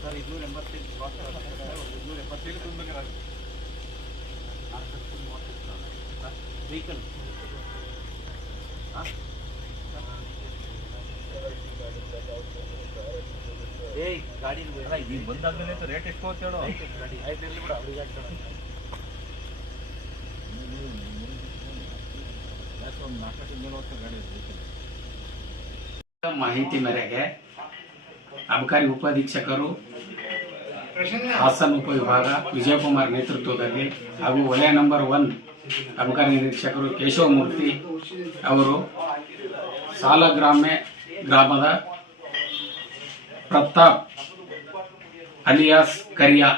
Sir ಇನ್ನೂರ ಎಂಬತ್ತೈದು ಇನ್ನೂರ ಎಪ್ಪತ್ತೇಳು ತುಂಬೇಕಾಗುತ್ತೆ ವೆಹಿಕಲ್ ಏಯ್ ಗಾಡಿ ಈಗ ಬಂದಾದ್ಮೇಲೆ ರೇಟ್ ಎಷ್ಟು ಅಂತ ಹೇಳು ಗಾಡಿ ಆಯ್ತು ಇರ್ಲಿ ಬಿಡು ಅವ್ರಿಗೆ ಹಾಕ್ತಾಳೆ ಮಾಹಿತಿ ಮೇರೆಗೆ ಅಬಕಾರಿ ಉಪಾಧೀಕ್ಷಕರು ಹಾಸನ ಉಪವಿಭಾಗ ವಿಜಯಕುಮಾರ್ ನೇತೃತ್ವದಲ್ಲಿ ಹಾಗೂ ವಲಯ ನಂಬರ್ ಒನ್ ಅಬಕಾರಿ ನಿರೀಕ್ಷಕರು ಕೇಶವಮೂರ್ತಿ ಅವರು ಸಾಲಗ್ರಾಮ್ಯ ಗ್ರಾಮದ ಪ್ರತಾಪ್ ಅಲಿಯಾಸ್ ಕರಿಯಾ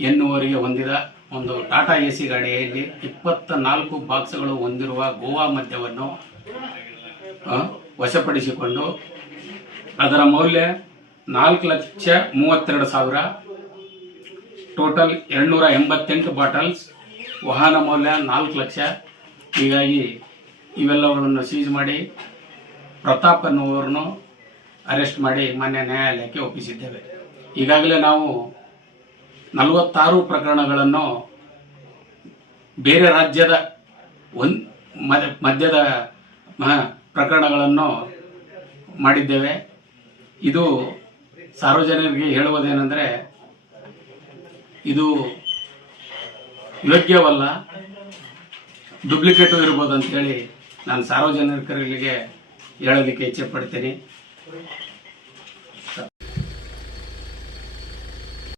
ಎನ್ನುವರಿಗೆ ಹೊಂದಿದ ಒಂದು ಟಾಟಾ ಎ ಸಿ ಗಾಡಿಯಲ್ಲಿ ಇಪ್ಪತ್ತ ನಾಲ್ಕು ಬಾಕ್ಸ್ಗಳು ಹೊಂದಿರುವ ಗೋವಾ ಮದ್ಯವನ್ನು ವಶಪಡಿಸಿಕೊಂಡು ಅದರ ಮೌಲ್ಯ ನಾಲ್ಕು ಲಕ್ಷ ಮೂವತ್ತೆರಡು ಸಾವಿರ. ಟೋಟಲ್ ಎರಡುನೂರ ಎಂಬತ್ತೆಂಟು ಬಾಟಲ್ಸ್. ವಾಹನ ಮೌಲ್ಯ ನಾಲ್ಕು ಲಕ್ಷ. ಹೀಗಾಗಿ ಇವೆಲ್ಲವುಗಳನ್ನು ಸೀಜ್ ಮಾಡಿ ಪ್ರತಾಪ್ ಅನ್ನುವರನ್ನು ಅರೆಸ್ಟ್ ಮಾಡಿ ಮಾನ್ಯ ನ್ಯಾಯಾಲಯಕ್ಕೆ ಒಪ್ಪಿಸಿದ್ದೇವೆ. ಈಗಾಗಲೇ ನಾವು ನಲವತ್ತಾರು ಪ್ರಕರಣಗಳನ್ನು ಬೇರೆ ರಾಜ್ಯದ ಒಂದ್ ಮದ್ಯದ ಪ್ರಕರಣಗಳನ್ನು ಮಾಡಿದ್ದೇವೆ. ಇದು ಸಾರ್ವಜನಿಕರಿಗೆ ಹೇಳುವುದೇನೆಂದರೆ, ಇದು ಯೋಗ್ಯವಲ್ಲ, ಡುಪ್ಲಿಕೇಟು ಇರ್ಬೋದು ಅಂತೇಳಿ ನಾನು ಸಾರ್ವಜನಿಕರಿಗೆ ಹೇಳೋದಕ್ಕೆ ಇಚ್ಛೆ ಪಡ್ತೀನಿ.